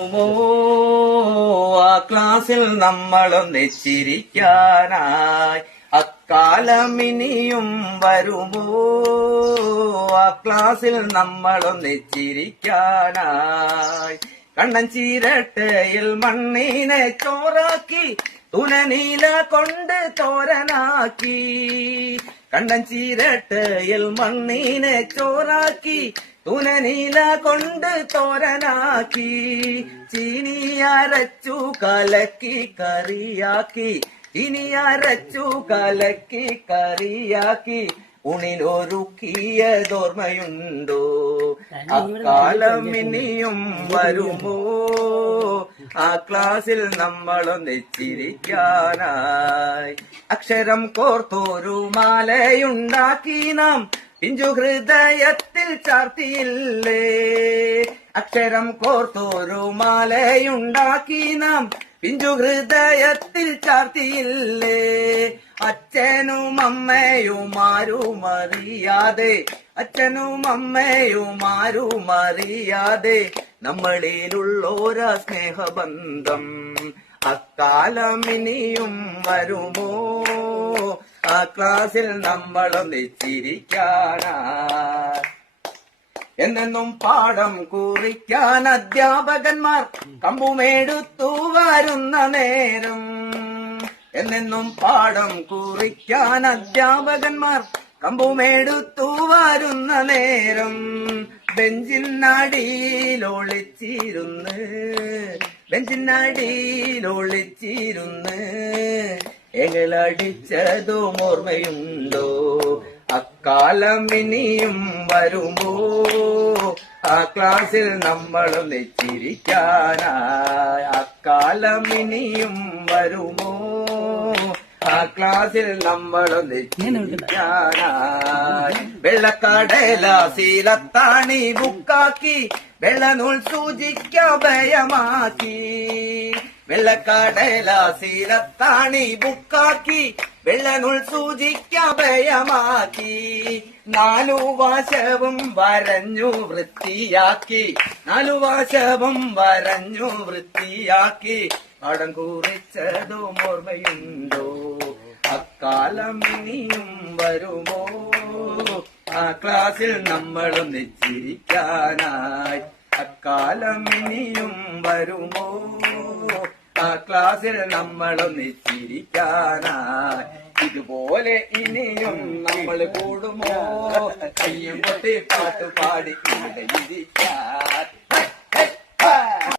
ആ ക്ലാസ്സിൽ നമ്മളൊന്നിച്ചിരിക്കാനായി അക്കാലം ഇനിയും വരുമോ? ആ ക്ലാസ്സിൽ നമ്മളൊന്നിച്ചിരിക്കാനായി കണ്ണൻ ചീരട്ടയിൽ മണ്ണിനെ ചോറാക്കി തുനനീല കൊണ്ട് തോരനാക്കി. കണ്ണൻ ചീരട്ടയിൽ മണ്ണിനെ ചോറാക്കി തുനനീല കൊണ്ട് തോരനാക്കി. ചീനിയരച്ചു കലക്കി കറിയാക്കി, ചീനിയരച്ചു കലക്കി കറിയാക്കി ഉണിലൊരുക്കിയതോർമ്മയുണ്ടോ? അക്കാലം ഇനിയും വരുമോ? ആ ക്ലാസ്സിൽ നമ്മളൊന്നിച്ചിരിക്കാനായി അക്ഷരം കോർത്തൊരു മാലയുണ്ടാക്കി നാം പിഞ്ചു ഹൃദയത്തിൽ ചാർത്തിയില്ലേ? അക്ഷരം കോർത്തൊരു മാലയുണ്ടാക്കി നാം പിഞ്ചു ഹൃദയത്തിൽ ചാർത്തിയില്ലേ? അച്ഛനും അമ്മയും അറിയാതെ, അച്ഛനും അമ്മയും അറിയാതെ നമ്മളിലുള്ളോരാ സ്നേഹബന്ധം അക്കാലം ഇനിയും വരുമോ? ആ ക്ലാസ്സിൽ നമ്മളൊന്നിച്ചിരിക്കാനായി എന്നെന്നും പാഠം കുറിക്കാൻ അധ്യാപകന്മാർ കമ്പുമെടുത്തു വരുന്ന നേരം. എന്നെന്നും പാഠം കുറിക്കാൻ അധ്യാപകന്മാർ കമ്പുമെടുത്തു വരുന്ന നേരം ബെഞ്ചിനടിയിലൊളിച്ചിരുന്ന്, ബെഞ്ചിനടിയിലൊളിച്ചിരുന്ന് എങ്ങളടിച്ചതും ഓർമ്മയുണ്ടോ? അക്കാലം ഇനിയും വരുമോ? ആ ക്ലാസ്സിൽ നമ്മളൊന്നിച്ചിരിക്കാനായി അക്കാലം ഇനിയും വരുമോ? ആ ക്ലാസ്സിൽ നമ്മളൊന്നിച്ചിരിക്കാനായി വെള്ളക്കടലാസിലത്താണി ബുക്കാക്കി വെള്ളനൂൽ സൂചിക്കഭയമാക്കി. വെള്ളക്കടലാസിലത്താണി ബുക്കാക്കി വെള്ളനൂൽ സൂചിക്കഭയമാക്കി. നാലു വശവും വരഞ്ഞു വൃത്തിയാക്കി, നാലു വശവും വരഞ്ഞു വൃത്തിയാക്കി പാഠം കുറിച്ചതും ഓർമ്മയുണ്ടോ? അക്കാലം ഇനിയും വരുമോ? ആ ക്ലാസ്സിൽ നമ്മളൊന്നിച്ചിരിക്കാനായി അക്കാലം ഇനിയും വരുമോ? ആ ക്ലാസ്സിൽ നമ്മളൊന്നിച്ചിരിക്കാനായി ഇതുപോലെ ഇനിയും നമ്മൾ കൂടുമോ? കയ്യും കൊട്ടി പാട്ട് പാടി ഇവിടെ ഇരിക്കാൻ.